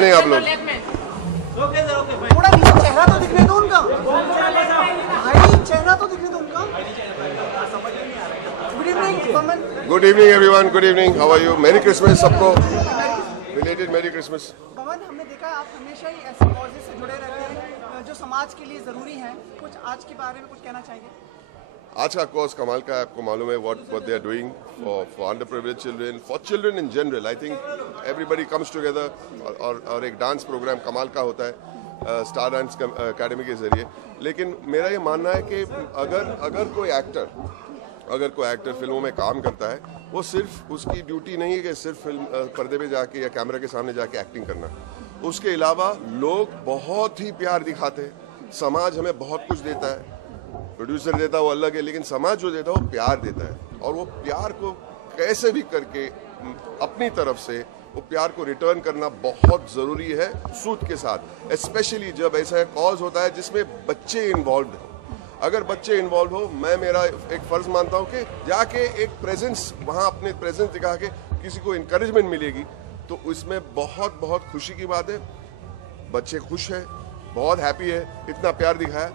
नहीं आप लोग। थोड़ा नीचे चेहरा तो दिखने दो उनका, भाई चेहरा तो दिखने दो उनका। Good evening Boman. Good evening everyone, good evening, how are you? Merry Christmas सबको, बिलेटेड मेरी क्रिसमस। बमन, हमने देखा आप हमेशा ही ऐसे कॉजेज से जुड़े रहते हैं जो समाज के लिए ज़रूरी हैं। कुछ आज के बारे में कुछ कहना चाहेंगे? आज का कॉज कमाल का है, आपको मालूम है what they are doing for underprivileged children, for children in general. I think everybody comes together और एक डांस प्रोग्राम कमाल का होता है स्टार डांस अकेडमी के जरिए। लेकिन मेरा ये मानना है कि अगर कोई एक्टर फिल्मों में काम करता है, वो सिर्फ उसकी ड्यूटी नहीं है कि सिर्फ फिल्म पर्दे पे जाके या कैमरा के सामने जाके एक्टिंग करना। उसके अलावा लोग बहुत ही प्यार दिखाते हैं, समाज हमें बहुत कुछ देता है, प्रोड्यूसर देता है वो अलग है, लेकिन समाज जो देता है वो प्यार देता है। और वो प्यार को कैसे भी करके अपनी तरफ से वो प्यार को रिटर्न करना बहुत ज़रूरी है सूद के साथ, स्पेशली जब ऐसा कॉज होता है जिसमें बच्चे इन्वॉल्व हो। अगर बच्चे इन्वॉल्व हो, मैं मेरा एक फ़र्ज मानता हूँ कि जाके एक प्रेजेंस, वहाँ अपने प्रेजेंस दिखा के किसी को इंकरेजमेंट मिलेगी, तो इसमें बहुत बहुत खुशी की बात है। बच्चे खुश हैं, बहुत हैप्पी है, इतना प्यार दिखाया।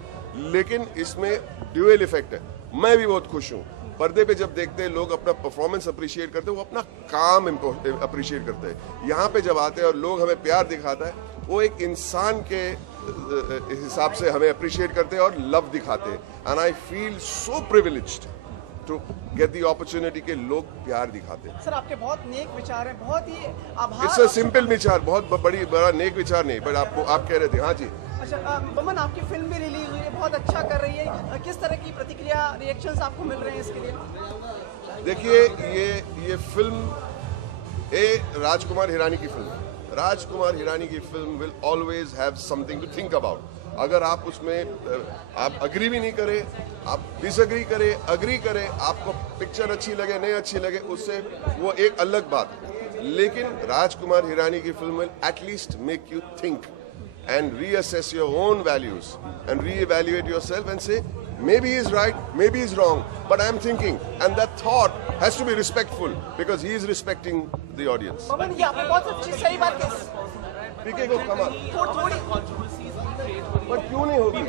लेकिन इसमें ड्यूअल इफेक्ट है। मैं भी बहुत खुश हूँ, पर्दे पे जब देखते हैं लोग अपना परफॉर्मेंस अप्रिशिएट करते हैं, वो अपना काम अप्रिशिएट करते हैं। यहाँ पे जब आते हैं और लोग हमें प्यार दिखाता है, वो एक इंसान के हिसाब से हमें अप्रिशिएट करते हैं और लव दिखाते हैं। And I feel so privileged to get the opportunity के लोग प्यार दिखाते हैं। सर, आपके बहुत नेक विचार हैं, बहुत ही आभार। इट्स अ सिंपल विचार, बहुत बड़ा नेक विचार नहीं, बट आप कह रहे थे। हाँ जी। अच्छा बमन, आपकी फिल्म भी रिलीज हुई है, बहुत अच्छा कर रही है। किस तरह की प्रतिक्रिया, रिएक्शंस आपको मिल रहे हैं इसके लिए? देखिए, ये फिल्म राजकुमार हिरानी की फिल्म है। राजकुमार हिरानी की film will always have something to think about. अगर आप उसमें आप अग्री भी नहीं करें, आप डिसएग्री करें, अग्री करें, आपको पिक्चर अच्छी लगे नहीं अच्छी लगे, उससे वो एक अलग बात है। लेकिन राजकुमार हिरानी की film will at least make you think and reassess your own values and reevaluate yourself and say, maybe he's right, maybe he's wrong, but I'm thinking, and that thought has to be respectful because he is respecting the audience. Boman, ये आपने बहुत अच्छी सही बात कही। पीके को कमाल, but क्यों नहीं होगी?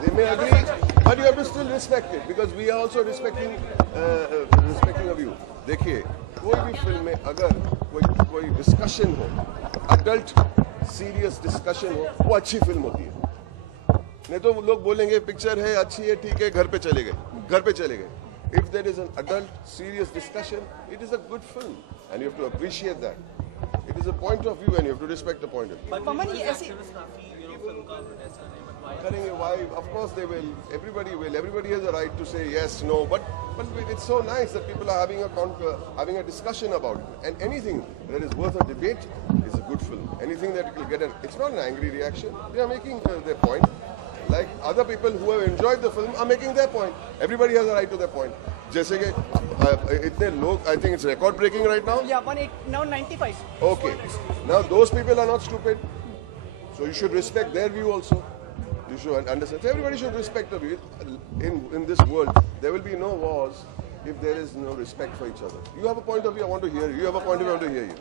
They may agree, but you have to still respect it because we are also respecting of you. देखिए, कोई भी फिल्म में अगर कोई डिस्कशन हो, अडल्ट सीरियस डिस्कशन हो, वो अच्छी फिल्म होती है। नहीं तो लोग बोलेंगे पिक्चर है अच्छी है, ठीक है, घर पे चले गए। If there is an adult serious discussion, it is a good film and you have to appreciate that. It is a point of view and you have to respect the point of view. Boman, ये ऐसी करेंगे, why? Of course they will. Everybody will. Everybody has a right to say yes, no. But it's so nice that people are having a discussion about it. And anything that is worth a debate is a good film. Anything that will get it's not an angry reaction. They are making their point. Like other people who have enjoyed the film are making their point. Everybody has a right to their point. जैसे कि इतने लोग, I think it's record breaking right now. Yeah, 195. Okay. Now those people are not stupid. So you should respect their view also. You should understand. So everybody should respect the view. In this world, there will be no wars if there is no respect for each other. You have a point of view, I want to hear you. You have a point of view, I want to hear you.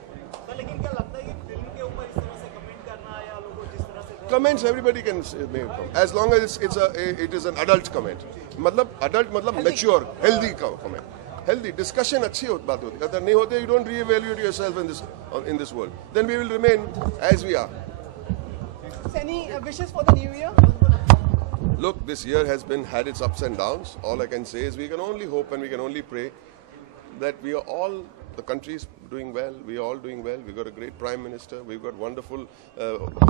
लेकिन क्या लगता है कि film के ऊपर इस तरह से कमेंट करना या लोगों जिस तरह से Comments everybody can make, as long as it is an adult comment. मतलब mature, healthy comment. Healthy discussion अच्छी बात होती है। अगर नहीं होते, you don't reevaluate yourself in this world. Then we will remain as we are. Any wishes for the new year? Look, this year has had its ups and downs. All I can say is we can only hope and we can only pray that the country is doing well. We are all doing well. We've got a great Prime Minister. We've got wonderful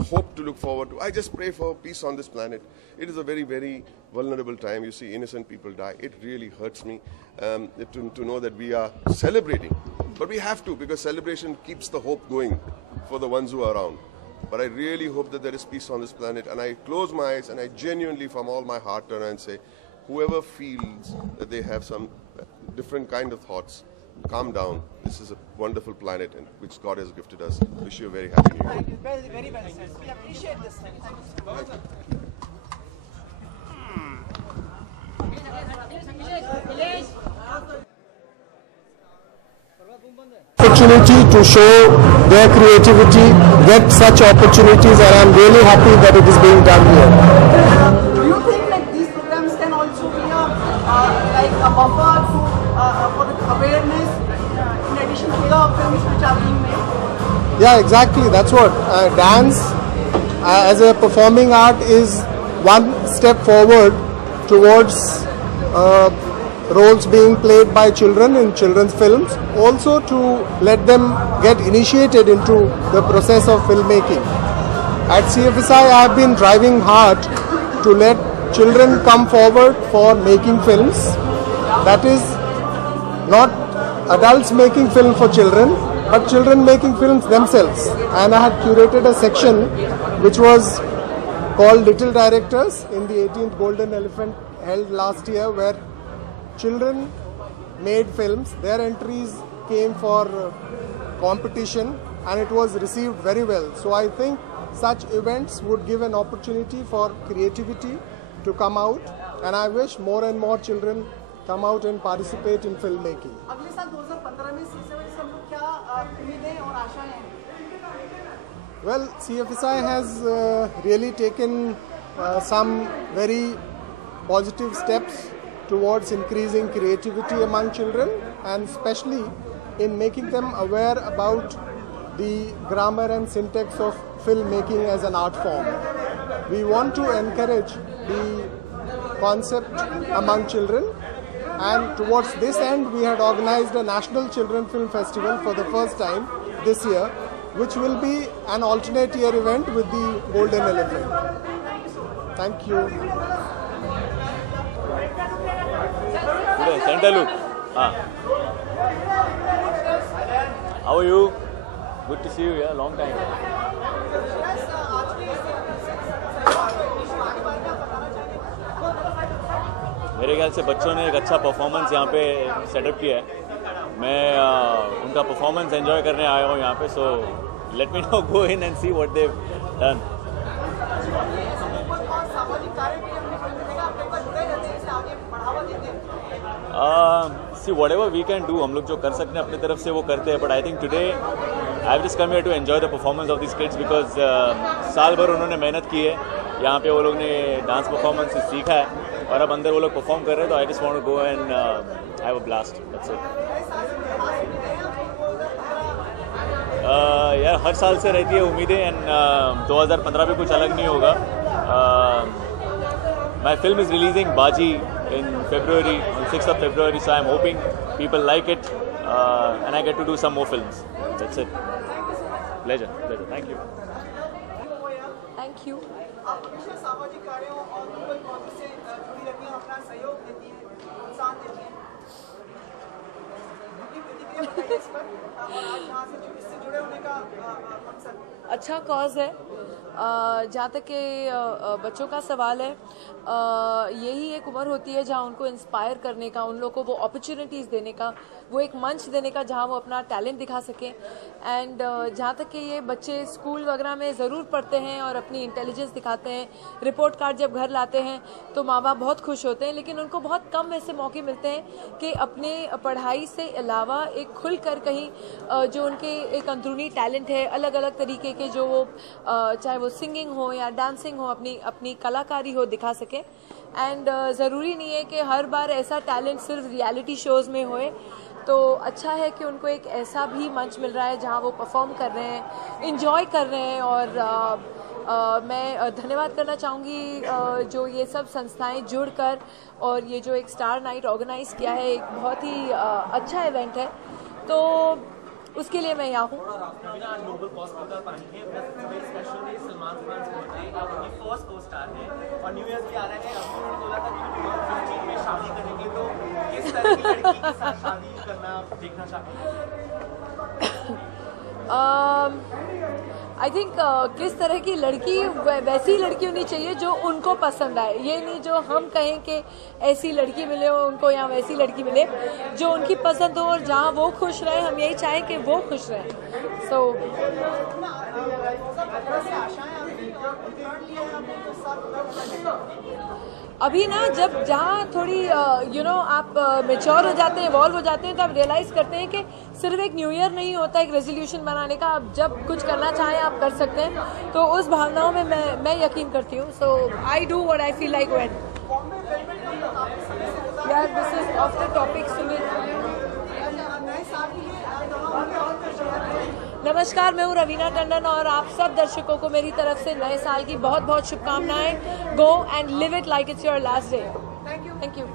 hope to look forward to. I just pray for peace on this planet. It is a very, very vulnerable time. You see innocent people die. It really hurts me to know that we are celebrating. But we have to, because celebration keeps the hope going for the ones who are around. But I really hope that there is peace on this planet, and I close my eyes and I genuinely from all my heart turn and say, whoever feels that they have some different kind of thoughts, calm down. This is a wonderful planet and which God has gifted us. Wish you a very happy new year. Thank you. Very, very well said. We appreciate this. Thank you. Opportunity to show their creativity, get such opportunities, and I'm really happy that it is being done here. Do you think like these programs can also be a buffer for the awareness in addition to the films which are being made? Yeah, exactly. That's what dance as a performing art is one step forward towards roles being played by children in children's films, also to let them get initiated into the process of filmmaking. At CFSI, I have been driving hard to let children come forward for making films. That is not adults making film for children, but children making films themselves. And I had curated a section which was called Little Directors in the 18th Golden Elephant held last year, where children made films. Their entries came for competition and it was received very well. So I think such events would give an opportunity for creativity to come out, and I wish more and more children come out and participate in filmmaking. अगले साल 2015 में CFSI से हम लोग क्या उम्मीदें और आशाएं हैं? Well, CFSI has really taken some very positive steps towards increasing creativity among children, and especially in making them aware about the grammar and syntax of filmmaking as an art form. We want to encourage the concept among children, and towards this end we had organized a National Children Film Festival for the first time this year, which will be an alternate year event with the Golden Elephant. Thank you. Center look. How are you? Good to see you. Yeah, long time. मेरे ख्याल से बच्चों ने एक अच्छा performance यहाँ पे setup किया है. मैं उनका परफॉर्मेंस एंजॉय करने आया हूँ यहाँ पे. So let me know go in and see what they done. See whatever we can do, हम लोग जो कर सकते हैं अपनी तरफ से वो करते हैं. But I think today I've just come here to enjoy the performance of these kids because साल भर उन्होंने मेहनत की है. यहाँ पे वो लोग ने डांस परफॉर्मेंस सीखा है और अब अंदर वो लोग परफॉर्म कर रहे हैं. तो I just want to go and have a blast. That's it. यार हर साल से रहती है उम्मीदें, एंड 2015 भी कुछ अलग नहीं होगा. My film is releasing Baji in February, on 6th of February, so I'm hoping people like it and I get to do some more films. That's it. Pleasure. Thank you. Thank you. आप हमेशा सामाजिक कार्यों और local cause से जुड़ी रहती हैं, अपना सहयोग देती हैं, प्रोत्साहन देती हैं. अपनी प्रतिक्रिया बताइए इस पर, और आज यहाँ से इससे जुड़े होने का मकसद. अच्छा कॉज है. जहाँ तक के बच्चों का सवाल है, यही एक उम्र होती है जहाँ उनको इंस्पायर करने का, उन लोगों को वो अपॉर्चुनिटीज़ देने का, वो एक मंच देने का जहाँ वो अपना टैलेंट दिखा सकें. एंड जहाँ तक कि ये बच्चे स्कूल वगैरह में ज़रूर पढ़ते हैं और अपनी इंटेलिजेंस दिखाते हैं, रिपोर्ट कार्ड जब घर लाते हैं तो माँ बाप बहुत खुश होते हैं, लेकिन उनको बहुत कम ऐसे मौके मिलते हैं कि अपने पढ़ाई से अलावा एक खुल कर कहीं जो उनके एक अंदरूनी टैलेंट है, अलग अलग तरीके के, जो वो चाहे वो सिंगिंग हो या डांसिंग हो, अपनी कलाकारी हो, दिखा सके. एंड ज़रूरी नहीं है कि हर बार ऐसा टैलेंट सिर्फ रियलिटी शोज़ में होए. तो अच्छा है कि उनको एक ऐसा भी मंच मिल रहा है जहां वो परफॉर्म कर रहे हैं, इंजॉय कर रहे हैं. और मैं धन्यवाद करना चाहूँगी जो ये सब संस्थाएं जुड़कर और ये जो एक स्टार नाइट ऑर्गेनाइज किया है, एक बहुत ही अच्छा इवेंट है. तो उसके लिए मैं यहाँ हूँ. आई थिंक किस तरह की लड़की, वैसी लड़की होनी चाहिए जो उनको पसंद आए. ये नहीं जो हम कहें कि ऐसी लड़की मिले हो उनको या वैसी लड़की मिले, जो उनकी पसंद हो और जहाँ वो खुश रहे. हम यही चाहें कि वो खुश रहें. सो अभी ना जब जहाँ थोड़ी आप मेच्योर हो जाते हैं, इवॉल्व हो जाते हैं, तो आप रियलाइज करते हैं कि सिर्फ एक न्यू ईयर नहीं होता एक रेजोल्यूशन बनाने का। आप जब कुछ करना चाहें आप कर सकते हैं। तो उस भावनाओं में मैं यकीन करती हूँ। So I do what I feel like when. यार this is off the topic. नमस्कार, मैं हूँ रवीना टंडन और आप सब दर्शकों को मेरी तरफ से नए साल की बहुत बहुत शुभकामनाएं। Go and live it like it's your last day. Thank you.